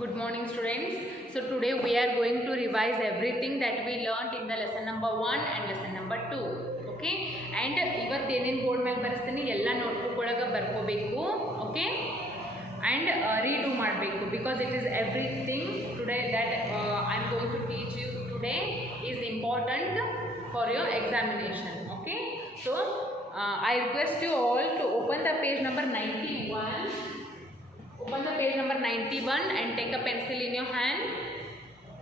Good morning students. So today we are going to revise everything that we learnt in the lesson number 1 and lesson number 2. Okay, and ಇವತ್ತು ಏನೇನು board ಮೇಲೆ ಬರೆಸ್ತೀನಿ ಎಲ್ಲ notebook ಒಳಗೆ ಬರ್ಕೋಬೇಕು. Okay, and redo ಮಾಡಬೇಕು because it is everything today that I am going to teach you today is important for your examination. Okay, so I request you all to open the page number 91. Open the page number 91 and take a pencil in your hand.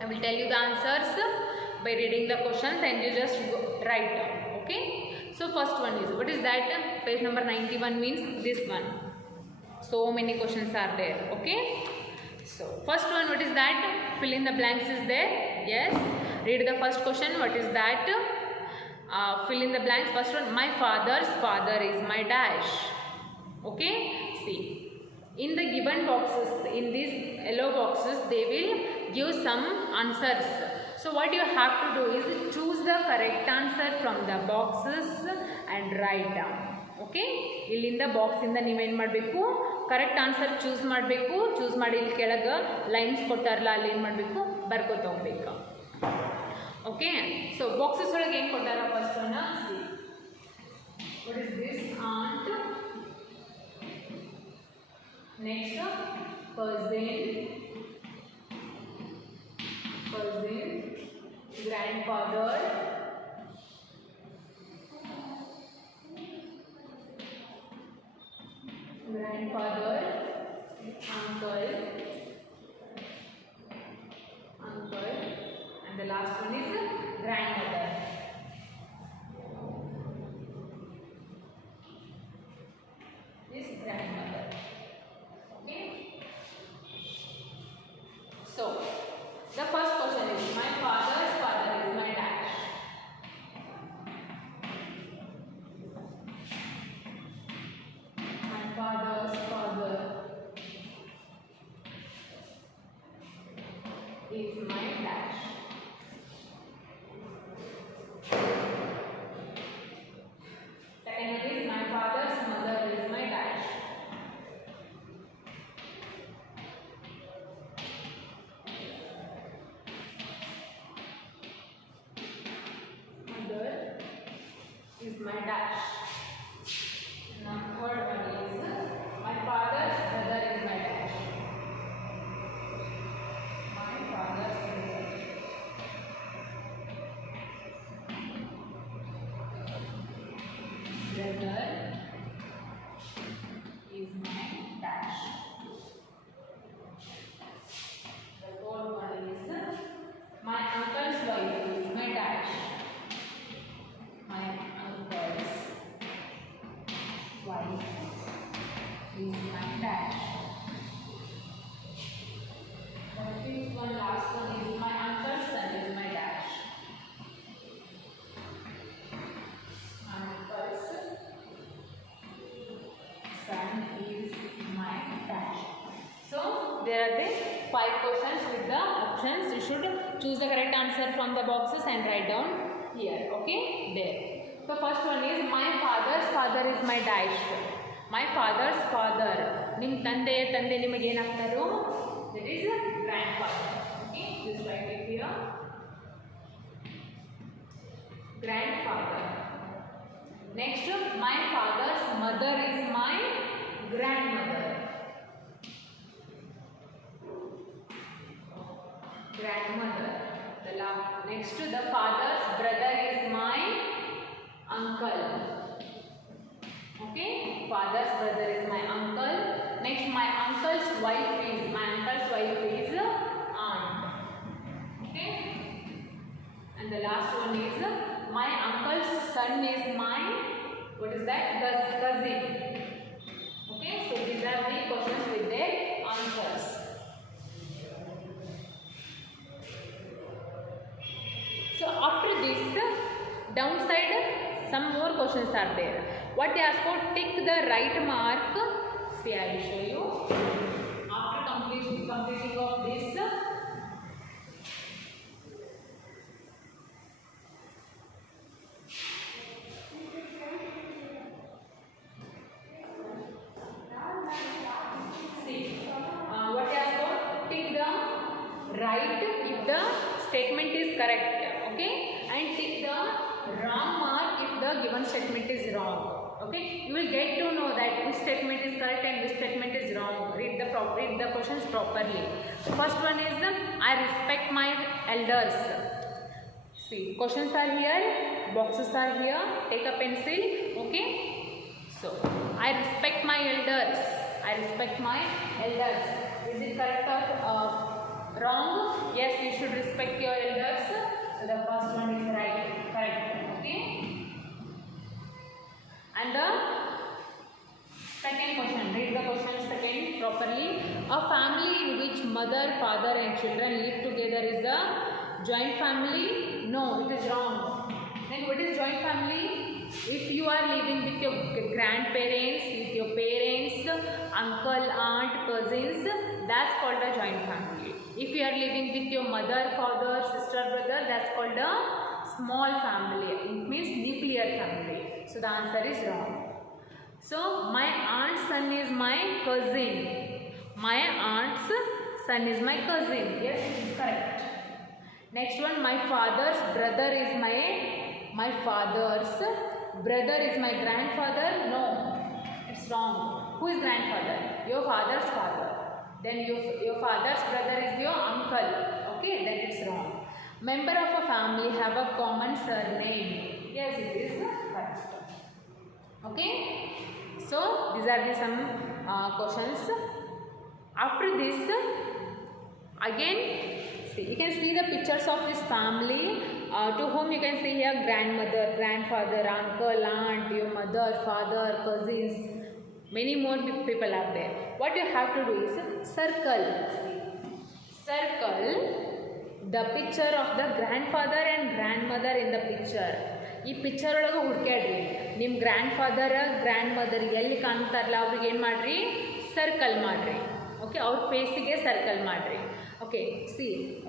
I will tell you the answers by reading the questions and you just write down. Okay, so first one is, what is that? Page number 91 means this one. So many questions are there. Okay, so first one, what is that? Fill in the blanks is there. Yes, read the first question. What is that? Fill in the blanks. First one, my father's father is my dash. Okay, see, in the given boxes, in these yellow boxes, they will give some answers. So what you have to do is choose the correct answer from the boxes and write down. Okay, ಇಲ್ಲಿಂದ box ಇಂದ ನೀವೇನು ಮಾಡಬೇಕು, correct answer choose ಮಾಡಬೇಕು. Choose ಮಾಡಿ ಇಲ್ಲಿ ಕೆಳಗೆ lines ಕೊಟ್ಟಾರಲ್ಲ, ಅಲ್ಲಿ ಏನು ಮಾಡಬೇಕು, ಬರ್ಕೋತ ಹೋಗ್ಬೇಕು. ಓಕೆ, ಸೊ ಬಾಕ್ಸಸ್ ಒಳಗೆ ಏನು ಕೊಟ್ಟಾರ? First one, what is this? Ant. Next, cousin, grandfather, uncle, and the last one is grandmother. This grandmother. Okay. So the first question is, my father's father is my dash. My father's father is my dash. Second one is, my father's mother is my dash. Mother is my dash. Now third one is, my father's brother is my dash. My father's brother. Brother is my dash. The fourth one is, my uncle's wife is my dash. My uncle's wife is my dash. The fifth one, last one is, my uncle's son is my dash. My uncle's son is my dash. So there are the 5 questions with the options. You should choose the correct answer from the boxes and write down here. Okay, there. So first one is, my father's father is my dash. My father's father, ನಿಮ್ಮ ತಂದೆ ನಿಮಗೆ ಏನಾಗ್ತಾರೋ, that is grandfather. Okay, just write it here. Grandfather. Next, my father's mother is my grandmother. Grandmother. Next, the father's brother is my uncle. Okay, father's brother is my uncle. Next, my uncle's wife is aunt. Okay, and the last one is, my uncle's son is my, what is that, cousin. Okay, so these are the questions with their answers. So after this, downside, some more questions are there. What they ask for, tick the right mark. See, I will show you. After completing of this, see, what they ask for, tick the Write if the statement is correct, okay, and tick the wrong mark if the given statement is wrong. Okay, you will get to know that which statement is correct and which statement is wrong. Read the questions properly. The first one is I respect my elders. See, questions are here, boxes are here. Take a pencil. Okay, so I respect my elders. I respect my elders. Is it correct or wrong? Yes, you should respect your elders. So the first one is right, correct. Okay. And the second question, read the question second properly. A family in which mother, father and children live together is a joint family? No, it is wrong. Then what is joint family? If you are living with your grandparents, with your parents, uncle, aunt, cousins, that's called a joint family. If you are living with your mother, father, sister, brother, that's called a small family. It means nuclear family. So the answer is wrong. So my aunt's son is my cousin. My aunt's son is my cousin. Yes, it is correct. Next one, my father's brother is my father's brother is my grandfather. No, it's wrong. Who is grandfather? Your father's father. Then your father's brother is your uncle. Okay, then it's wrong. Member of a family have a common surname. Yes, it is correct. Okay, so these are the some questions. After this, again, see, you can see the pictures of this family. To whom you can see here grandmother, grandfather, uncle, aunt, your mother, father, cousins, many more people are there. What you have to do is circle the picture of the grandfather and grandmother in the picture. ಈ picture ಒಳಗೆ ಹುಡ್ಕ್ಯಾಡ್ರಿ ನಿಮ್ಮ grand mother ಎಲ್ಲಿ ಕಾಣ್ತಾರಲ್ಲ ಅವ್ರಿಗೆ ಏನು ಮಾಡಿರಿ, circle ಮಾಡಿರಿ. Okay, ಅವ್ರ ಫೇಸಿಗೆ ಸರ್ಕಲ್ ಮಾಡಿರಿ. Okay, see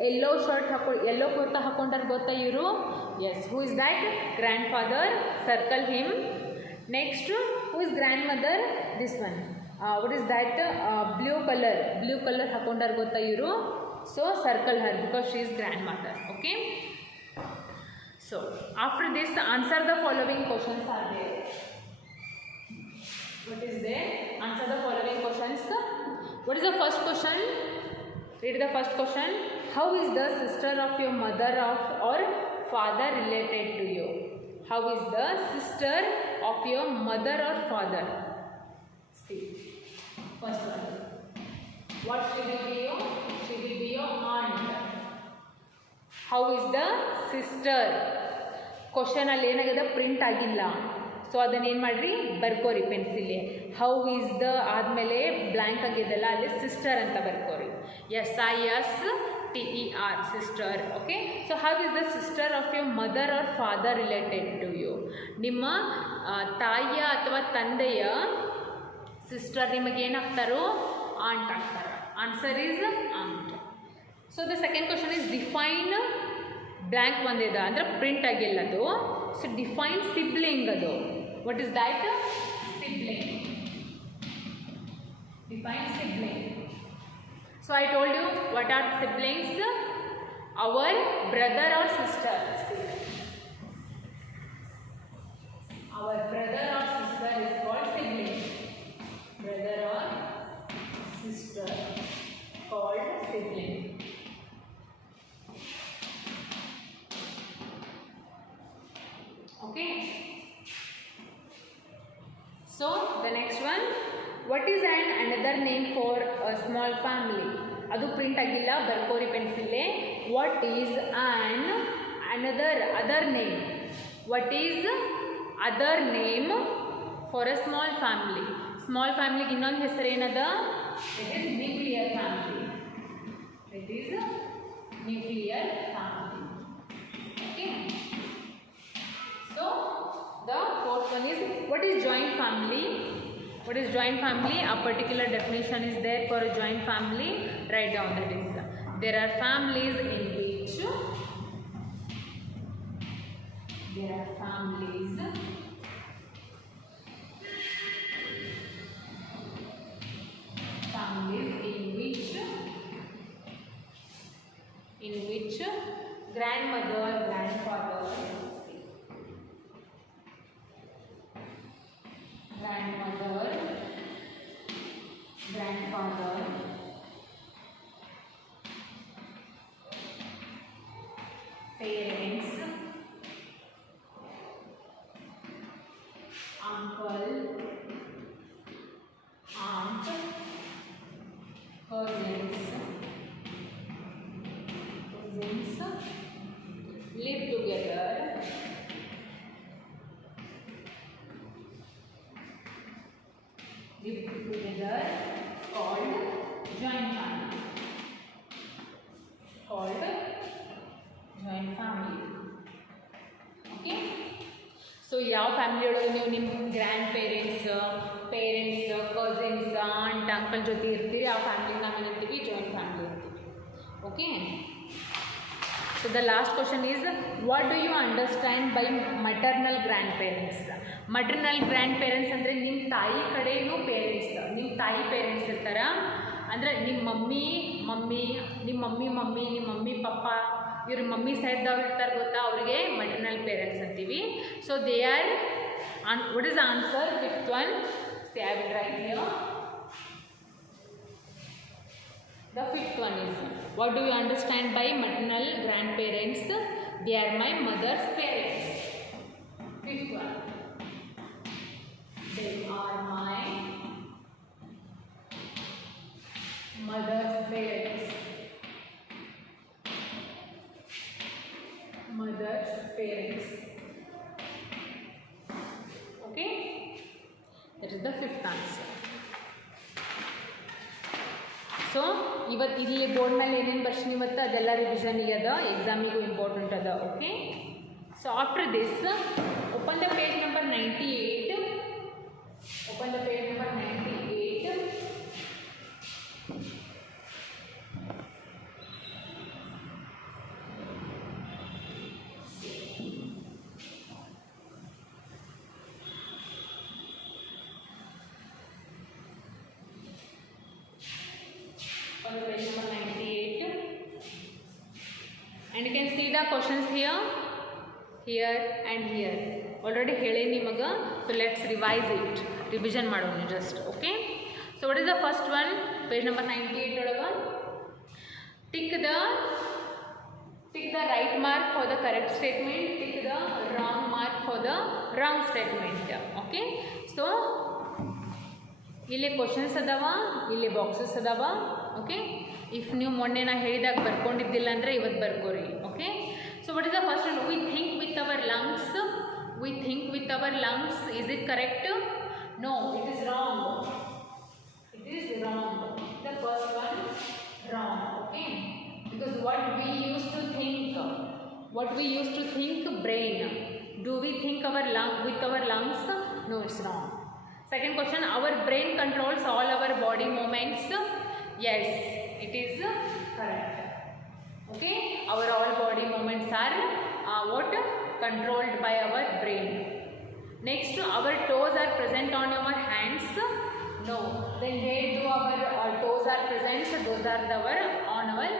yellow yellow kurta ಹಾಕೊಂಡಾರ ಗೊತ್ತಾ ಇವರು? Yes, who is that? Grandfather, circle him. Next, who is grandmother? This one. What is that? Blue colour ಹಾಕೊಂಡಾರ ಗೊತ್ತಾ ಇವರು? So circle her because she is grandmother. Okay, so after this answer the following questions are there. What is there? Answer the following questions. What is the first question? Read the first question. How is the sister of your mother or father related to you? How is the sister of your mother or father? See, first one. What she will be your? She will be your aunt. How is the sister? Question ಅಲ್ಲಿ ಏನಾಗಿದೆ, print ಆಗಿಲ್ಲ. So ಅದನ್ನು ಏನು ಮಾಡಿರಿ, ಬರ್ಕೋರಿ ಪೆನ್ಸಿಲ್ಲಿ. How is the ಆದಮೇಲೆ blank ಆಗಿದೆಲ್ಲ ಅಲ್ಲಿ ಸಿಸ್ಟರ್ ಅಂತ ಬರ್ಕೋರಿ. SISTER, sister. Okay, so how is the sister of your mother or father related to you? ನಿಮ್ಮ ತಾಯಿಯ ಅಥವಾ ತಂದೆಯ ಸಿಸ್ಟರ್ ನಿಮಗೇನಾಗ್ತಾರೋ ಆಂಟ್ ಆಗ್ತಾರೆ. Answer is aunt. So the second question is define blank ಒಂದಿದೆ ಅಂದರೆ ಪ್ರಿಂಟ್ ಆಗಿಲ್ಲದು. ಸೊ ಡಿಫೈನ್ ಸಿಬ್ಲಿಂಗ್ ಅದು. What is that? Sibling. Define sibling. So I told you what are siblings? Our brother or sister. Our brother or sister is called sibling. Brother or sister called sibling. Okay, so the next one, what is another name for a small family? adu print agilla, barkori pencil. What is other name? What is other name for a small family? Small family ಗೆ ಇನ್ನೊಂದು ಹೆಸರು ಏನದ? It is nuclear family. It is nuclear family. Okay. So the fourth one is, what is joint family? What is joint family? A particular definition is there for a joint family. Write down that is, there are families in which cousins live together called joint family. Okay. So ಯಾವ family ಒಳಗೆ ನೀವು ನಿಮ್ಮ grandparents cousins aunt uncle ಜೊತೆ ಇರ್ತೀರಿ ಆ family ನಾವೇನಿರ್ತೀವಿ joint family ಇರ್ತೀವಿ. Okay. So the last question is what do you understand by maternal grandparents. Maternal grandparents ಅಂದರೆ ನಿಮ್ಮ ತಾಯಿ ಕಡೆಯೂ ಪೇರೆಂಟ್ಸ್, ನಿಮ್ಮ ತಾಯಿ ಪೇರೆಂಟ್ಸ್ ಇರ್ತಾರೆ ಅಂದರೆ ನಿಮ್ಮ ಮಮ್ಮಿ ಪಪ್ಪ ಇವ್ರ ಮಮ್ಮಿ ಸೈಡ್ದವ್ರು ಇರ್ತಾರೆ ಗೊತ್ತಾ, ಅವರಿಗೆ ಮಟರ್ನಲ್ ಪೇರೆಂಟ್ಸ್ ಅಂತೀವಿ. So they are what is the answer? Fifth one. I will write here. The fifth one is what do you understand by maternal grandparents? They are my mother's parents. Fifth one. They are my mother's parents. Okay, that is the fifth answer. So ಇವತ್ತು ಇಲ್ಲಿ board ಮೇಲೆ ಏನೇನು ಬರ್ತೀನಿ ಇವತ್ತು ಅದೆಲ್ಲ ರಿವಿಷನಿಗೆ ಅದ, ಎಕ್ಸಾಮಿಗೂ important ಅದ. Okay. So after this open the page number 98. Open the page number 98. Page number 98, and you can see the questions here and here. Already hele nimaga, so let's revise it. Revision madoni just. Okay. So what is the first one? Page number 98 olaga tick the right mark for the correct statement, tick the wrong mark for the wrong statement. Okay. So ಇಲ್ಲಿ questions ಅದಾವ, ಇಲ್ಲಿ boxes ಅದಾವ. Okay. If ನೀವು ಮೊನ್ನೆ ನಾ ಹೇಳಿದಾಗ ಬರ್ಕೊಂಡಿದ್ದಿಲ್ಲ ಅಂದರೆ ಇವತ್ತು ಬರ್ಕೋರಿ. Okay. So what is the first one? We think with our lungs. Is it correct? No, it is wrong. The first one wrong. Okay. Because what we use to think brain. Do we think with our lungs? No, it's wrong. Second question, our brain controls all our body movements. Yes, it is correct. Okay, our all body movements are what? Controlled by our brain. Next, our toes are present on our hands. No. Then where do our toes are present? So those are on our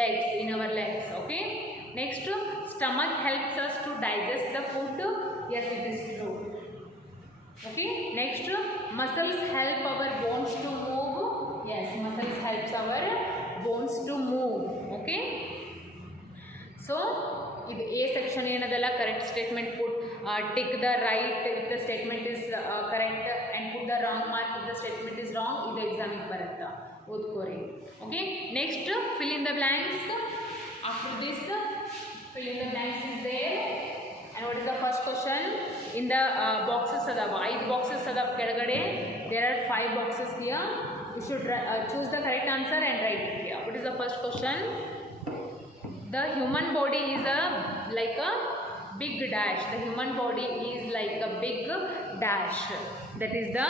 legs, in our legs. Okay. Next, stomach helps us to digest the food. Yes, it is true. Okay. Next, muscles help our bones to move. Yes, muscles helps our bones to move. Okay. So ಇದು A section ಏನದಲ್ಲ correct statement put tick the right if the statement is correct and put the wrong mark if the statement is wrong. ಇದು ಎಕ್ಸಾಮಿಗೆ ಬರುತ್ತಾ, ಓದ್ಕೋರಿ. Okay. Next fill in the blanks. After this fill in the blanks is there. And what is the first question? In the boxes adava 5 boxes adava kedagade. There are 5 boxes here. You should choose the correct answer and write it here. What is the first question? The human body is like a big dash. The human body is like a big dash. That is the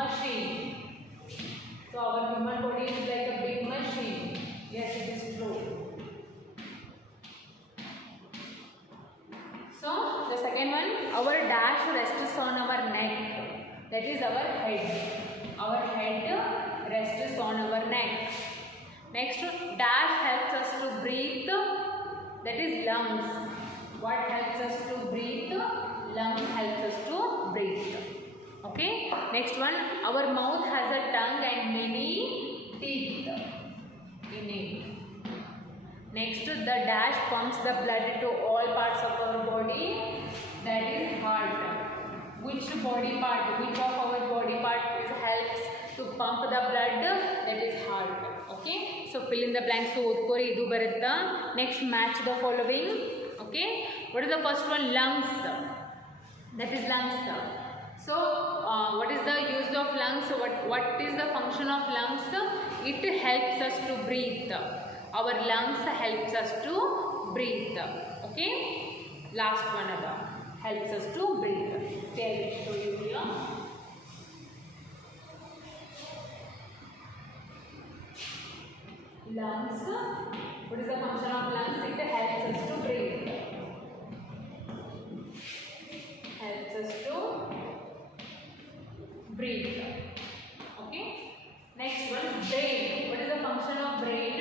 machine. So our human body is like a big machine. Yes, it is true. So the second one, our dash rests on our neck. That is our head. Our head rests on our neck. Next, dash helps us to breathe. That is lungs. What helps us to breathe? Lungs helps us to breathe. Okay. Next one, our mouth has a tongue and many teeth in it. Next, the dash pumps the blood to all parts of our body. That is heart. Which body part? Which of our body part helps to pump the blood? That is heart. fill in the blanks ಓದ್ಕೋರಿ ಇದು ಬರುತ್ತಾ. Next match the following. Okay, what is the first one? Lungs. That is lungs. So what is the use of lungs? What is the function of lungs? It helps us to breathe. Our lungs helps us to breathe. Okay, last one other helps us to breathe. Stay, I will show you here. Lungs. What is the function of lungs? It helps us to breathe. Helps us to breathe. Okay. Next one, brain. What is the function of brain?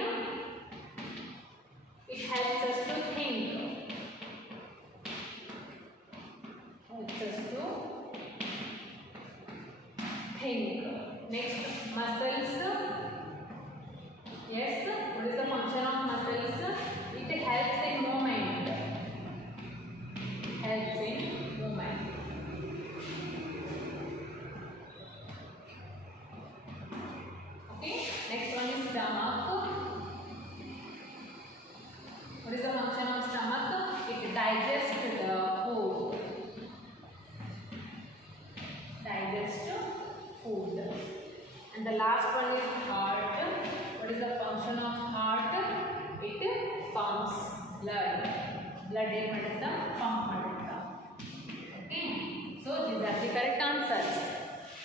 It helps us to think. Helps us to think. Next, muscles. Yes, what is the function of muscles? It helps in movement. Helps in movement. Okay, next one is stomach. What is the function of stomach? It digests the food. Digest food. And the last one is heart. What is the function of heart? It pumps blood. Blood ಏನು ಮಾಡುತ್ತಾ? Pump ಮಾಡುತ್ತಾ. Okay. So these are the correct answers.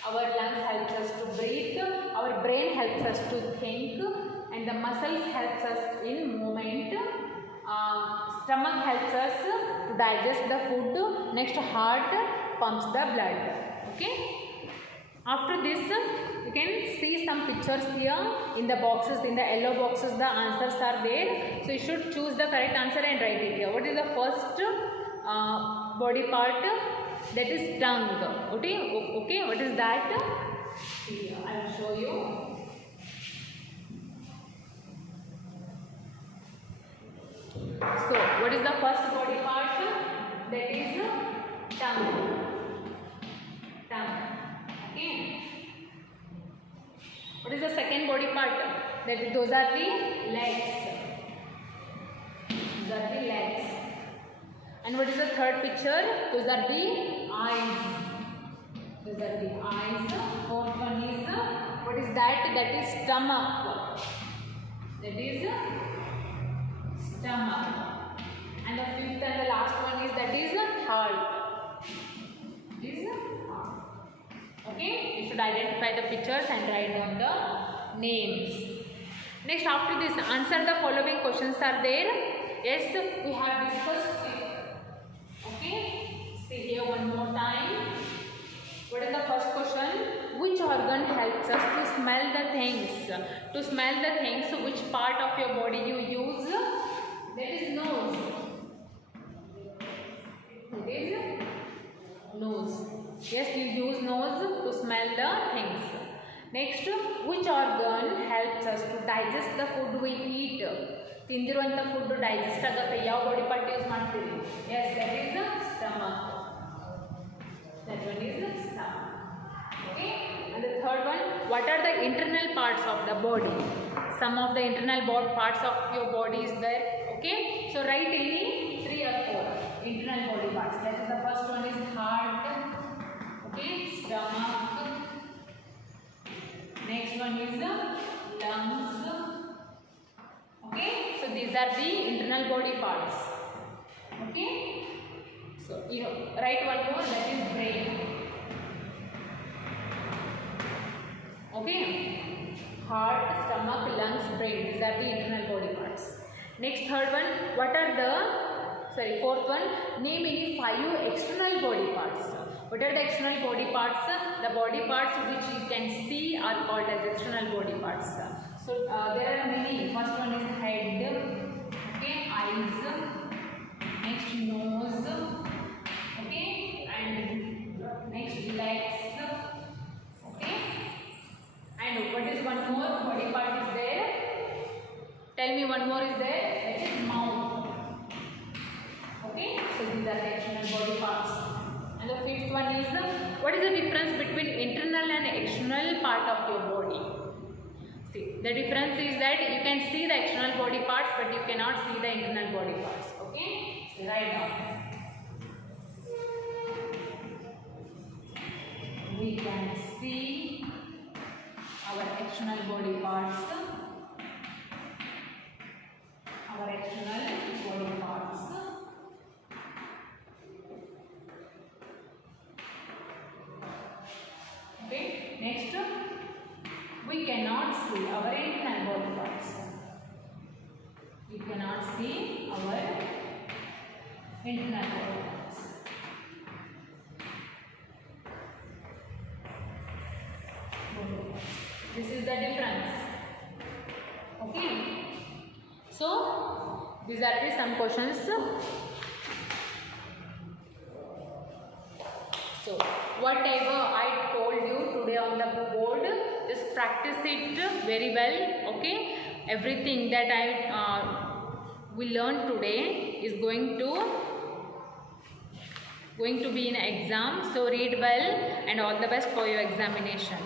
Our lungs helps us to breathe. Our brain helps us to think. And the muscles helps us in movement. Stomach helps us to digest the food. Next, heart pumps the blood. Okay. After this, you can see some pictures here in the boxes. In the yellow boxes, the answers are there. So you should choose the correct answer and write it here. What is the first body part? That is tongue. Okay. Okay. What is that? Here, I will show you. So, what is the first body part? That is tongue. Tongue. Okay. What is the second body part? Those are the legs. Those are the legs. And what is the third picture? Those are the eyes. Those are the eyes. Fourth one is, what is that? That is stomach. That is stomach. And the fifth and the last one is, that is heart. Is heart. Okay, you should identify the pictures and write down the names. Next, after this, answer the following questions are there. Yes, we have discussed it. Okay, see here one more time. What is the first question? Which organ helps us to smell the things? To smell the things, which part of your body you use? That is nose. That is nose. Yes, you use nose to smell the things. Next, which organ helps us to digest the food we eat? ತಿಂದಿರುವಂಥ food digest ಆಗುತ್ತೆ. ಯಾವ body part use ಮಾಡ್ತೀವಿ? Yes, that is stomach. That one is stomach. Okay. And the third one, what are the internal parts of the body? Some of the internal parts of your body is there. Okay. So write any 3 or 4 internal body parts. That is, the first one is heart. Okay. Stomach. Next one is lungs. Okay. So these are the internal body parts. Okay. So you write one more, that is brain. Okay. Heart, stomach, lungs, brain. These are the internal body parts. Next, third one, fourth one, name any 5 external body parts. What are the external body parts? The body parts which you can see are called as external body parts. So there are many. First one is head. Okay, eyes. Next, nose. Okay, and next, legs. Okay, and what is one more body part is there? Tell me one more is there. That is mouth. Okay, so these are the external body parts. And the fifth one is, what is the difference between internal and external part of your body? See, The difference is that you can see the external body parts, but you cannot see the internal body parts. Okay, so write down. We can see our external body parts. Our external body parts. Okay, next, we cannot see our internal body parts. We cannot see our internal body parts. This is the difference. Okay. So these are the some questions. So whatever I told you today on the board, just practice it very well. Okay. Everything that we learned today is going to be in exam. So read well and all the best for your examination.